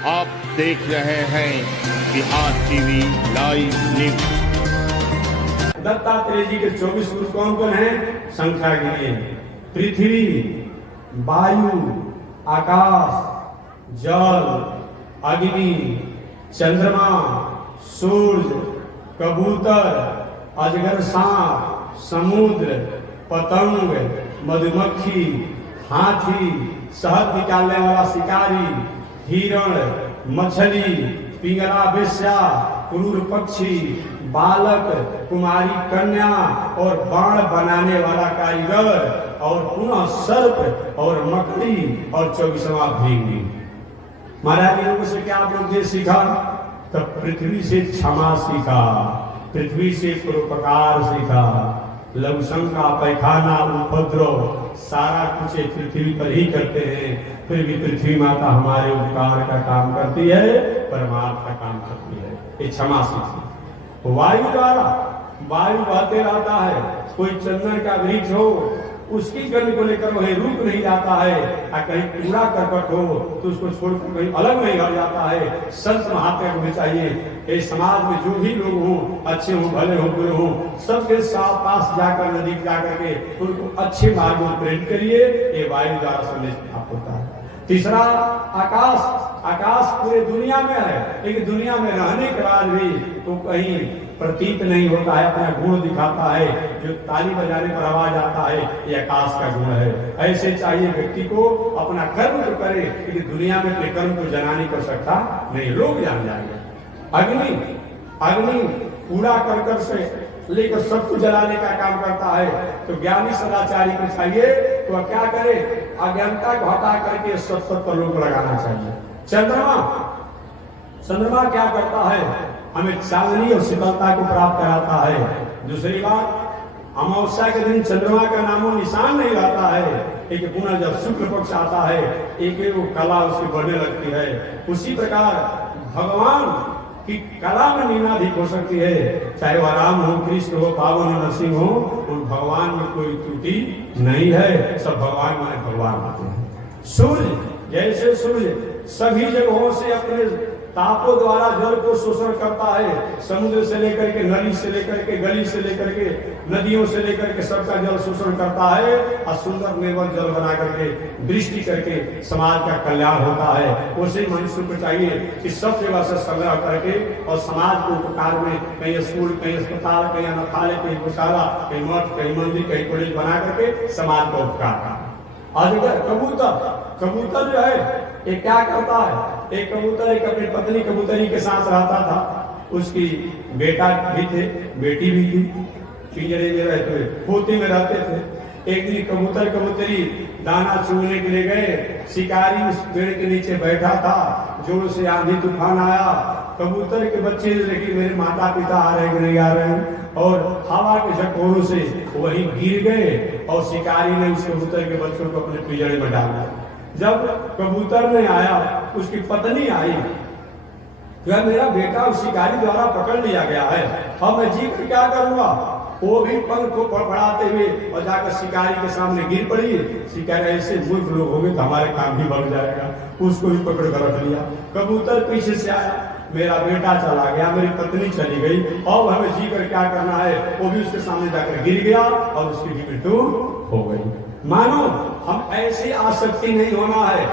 आप देख रहे हैं Bihar TV live news. Dattatreya ji के 24 गुरु कौन कौन हैं? संख्या गिनिए। पृथ्वी, वायु, आकाश, जल, अग्नि, चंद्रमा, सूर्य, कबूतर, अजगर, सांप, समुद्र, पतंग, मधुमक्खी, हाथी, शहद निकालने वाला शिकारी, हिरण, मछली, पिंगला, वेश्या, क्रूर पक्षी, बालक, कुमारी कन्या और बाण बनाने वाला कारीगर और पुनः सर्प और मकड़ी और 24वां भृंगी। महाराज लोगों से क्या आप लोग ये सीखा? तो पृथ्वी से क्षमा सीखा, पृथ्वी से परोपकार सीखा, लघुशंका, पैखाना, उपद्रव सारा कुछ पृथ्वी पर ही करते हैं। फिर भी पृथ्वी माता हमारे उपकार का काम करती है, परमार्थ का काम करती है। ये क्षमा सीखी। वायु द्वारा वायु बहते रहता है। कोई चंदन का वृक्ष हो, उसकी गंध को लेकर वही रुक नहीं जाता है। कहीं कूड़ा करकट हो तो उसको छोड़कर कहीं अलग नहीं हट जाता है। संत महात्मा होने चाहिए। ये समाज में जो भी लोग हों, अच्छे हों, भले हों, बुरे हों, सबके साथ पास जाकर नदी जाकर के उनको अच्छे मार्ग में प्रेरित करिए। ये वायु द्वारा संदेश प्राप्त होता है। तीसरा, आकाश। आकाश पूरे दुनिया में है, लेकिन दुनिया में रहने के बाद भी तो कहीं प्रतीत नहीं होता है, अपना गुण दिखाता है। जो ताली बजाने पर आवाज आता है, ये आकाश का गुण है। ऐसे चाहिए व्यक्ति को अपना कर्म तो करे, लेकिन दुनिया में अपने कर्म को जनाने कर सकता नहीं, लोग जान जाएंगे। अग्नि, अग्नि कूड़ा करकट से लेकर सबको जलाने का काम करता है। तो ज्ञानी सदाचारी को चाहिए तो क्या करे? अज्ञानता को हटा करके सत्सत पर लोग लगाना चाहिए। चंद्रमा, चंद्रमा क्या करता है? हमें चांदनी और शीतलता को प्राप्त कराता है। दूसरी बात, अमावस्या के दिन चंद्रमा का नामो निशान नहीं रहता है, एक पुनः जब शुक्ल पक्ष आता है एक वो कला उसकी बढ़ने लगती है। उसी प्रकार भगवान की कला में निम्नाधिक हो सकती है, चाहे वह राम हो, कृष्ण हो, पावन नरसिंह हो, उन भगवान में कोई त्रुटि नहीं है। सब भगवान माने भगवान होते हैं। सूर्य, जैसे सूर्य सभी जगहों से अपने तापों द्वारा जल को शोषण करता है। समुद्र से लेकर के, नदी से लेकर के, गली से लेकर के, नदियों से लेकर के सबका जल शोषण करता है और सुंदर निर्मल जल बना करके वृष्टि करके समाज का कल्याण होता है। उसे मनुष्य को चाहिए कि सब जगह से संग्रह करके और समाज को उपकार में कहीं स्कूल, कहीं अस्पताल, कहीं अनाथालय, कहीं गौशाला, कहीं मठ, कहीं मंदिर, कहीं कॉलेज बना करके समाज का उपकार करना। अजगर, कबूतर, कबूतर जो है ये क्या करता है? एक कबूतर एक अपनी पत्नी कबूतरी के साथ रहता था। उसकी बेटा भी थे, बेटी भी थी, पिंजरे में रहते हुए पोते में रहते थे। एक दिन कबूतर कबूतरी दाना चुगने के लिए गए। शिकारी उस पेड़ के नीचे बैठा था, जोर से आंधी तूफान आया। कबूतर के बच्चे लेकिन मेरे माता पिता आ रहे हैं नहीं आ रहे हैं, और हवा के झकोरों से वही गिर गए और शिकारी ने उस कबूतर के बच्चों को अपने पिंजरे में डाला। जब कबूतर में आया, उसकी पत्नी आई, क्या मेरा बेटा उस शिकारी द्वारा पकड़ लिया गया है, अब मैं जी कर क्या करूंगा? वो भी पंख को फड़फड़ाते हुए और जाकर शिकारी के सामने गिर पड़ी। शिकारी ऐसे मूर्ख लोग हो गए तो हमारे काम भी बढ़ जाएगा, उसको भी पकड़ कर रख लिया। कबूतर पीछे से आया, मेरा बेटा चला गया, मेरी पत्नी चली गई, अब हमें जी कर क्या करना है? वो भी उसके सामने जाकर गिर गया और उसकी भी मृत्यु हो गई। मानो हम ऐसी आसक्ति नहीं होना है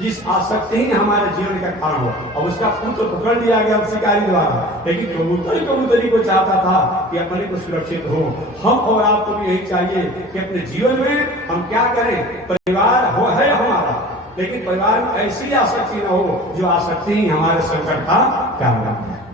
जिस आसक्ति ही हमारे जीवन का कारण हो। अब उसका पुत्र पकड़ लिया गया शिकारी द्वारा, लेकिन कबूतर कबूतरी को चाहता था कि अपने को सुरक्षित हो। हम और आपको भी यही चाहिए कि अपने जीवन में हम क्या करें? परिवार हो है हमारा, लेकिन परिवार में ऐसी आसक्ति न हो जो आसक्ति ही हमारे संकट का कारण है।